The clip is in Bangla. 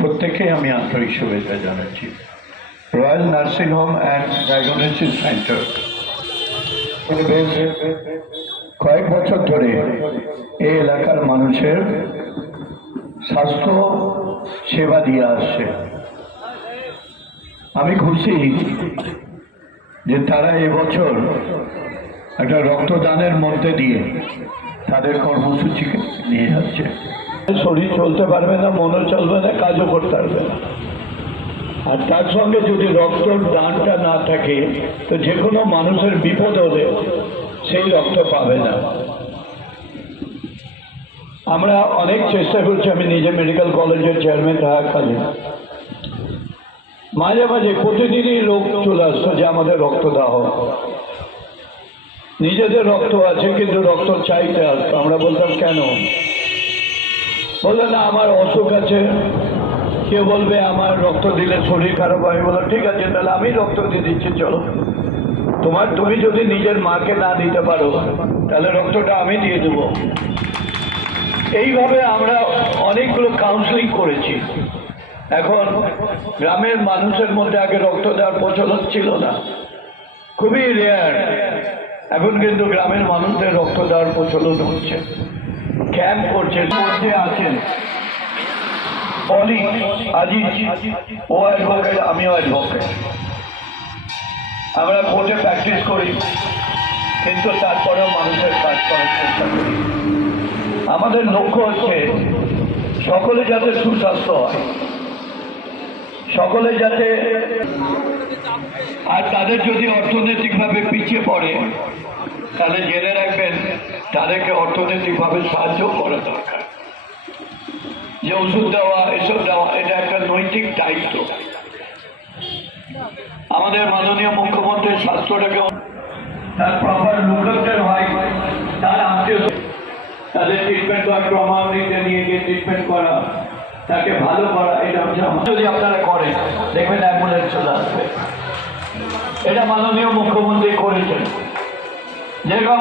প্রত্যেককে আমি আন্তরিক শুভেচ্ছা জানাচ্ছি। Royal nursing home and diagnosis centre বেশ কয়েক বছর ধরে এই এলাকার মানুষের স্বাস্থ্য সেবা দিয়ে আসছে। আমি খুশি যে তারা এবছর একটা রক্তদানের মধ্যে দিয়ে তাদের কর্মসূচিকে নিয়ে যাচ্ছে। শরীর চলতে পারবে না, মনও চলবে না, কাজও করতে পারবে না। আর তার সঙ্গে যদি রক্তর দানটা না থাকে তো যে কোনো মানুষের বিপদ হলে সেই রক্ত পাবে না। আমরা অনেক চেষ্টা করছি, আমি নিজে মেডিকেল কলেজের চেয়ারম্যান থাকাকালীন মাঝে মাঝে প্রতিদিনই লোক চলে আসতো যে আমাদের রক্ত দাও। নিজেদের রক্ত আছে কিন্তু রক্ত চাইতে আসতো। আমরা বলতাম কেন? বললো না আমার অসুখ আছে, কেউ বলবে আমার রক্ত দিলে শরীর খারাপ হয়। বলো ঠিক আছে, তাহলে আমি রক্ত দিয়ে দিচ্ছি, চলো। তুমি যদি নিজের মাকে না দিতে পারো তাহলে রক্তটা আমি দিয়ে দেবো। এইভাবে আমরা অনেকগুলো কাউন্সিলিং করেছি। এখন গ্রামের মানুষের মধ্যে আগে রক্ত দেওয়ার প্রচলন ছিল না, খুবই রেয়ার। এখন কিন্তু গ্রামের মানুষদের রক্ত দেওয়ার প্রচলন হচ্ছে, ক্যাম্প করছে। মধ্যে আছেন অলি আজিজ, ও অ্যাডভোকেট, আমিও অ্যাডভোকেট। আমরা কোর্টে প্র্যাকটিস করি কিন্তু তারপরেও মানুষের কাজ করার চেষ্টা করি। আমাদের লক্ষ্য হচ্ছে সকলে যাতে সুস্বাস্থ্য হয়, সকলে যাতে, আর তাদের যদি অর্থনৈতিকভাবে পিছিয়ে পড়ে তাহলে জেনে রাখবেন তাদেরকে অর্থনৈতিকভাবে সাহায্য করা দরকার। যে ওষুধ দেওয়া, এসব দেওয়া, এটা একটা নৈতিক দায়িত্ব। আমাদের মাননীয় মুখ্যমন্ত্রীর স্বাস্থ্যটাকে তার প্রপার লুকআপটের হয়, তার আত্মীয় তাদের ট্রিটমেন্ট করা, ট্রমা ইউনিটে নিয়ে গিয়ে ট্রিটমেন্ট করা, তাকে ভালো করা, এটা হচ্ছে যদি আপনারা করেন দেখবেন অ্যাম্বুলেন্স চলে আসবে। এটা মাননীয় মুখ্যমন্ত্রী করেছেন। যেরকম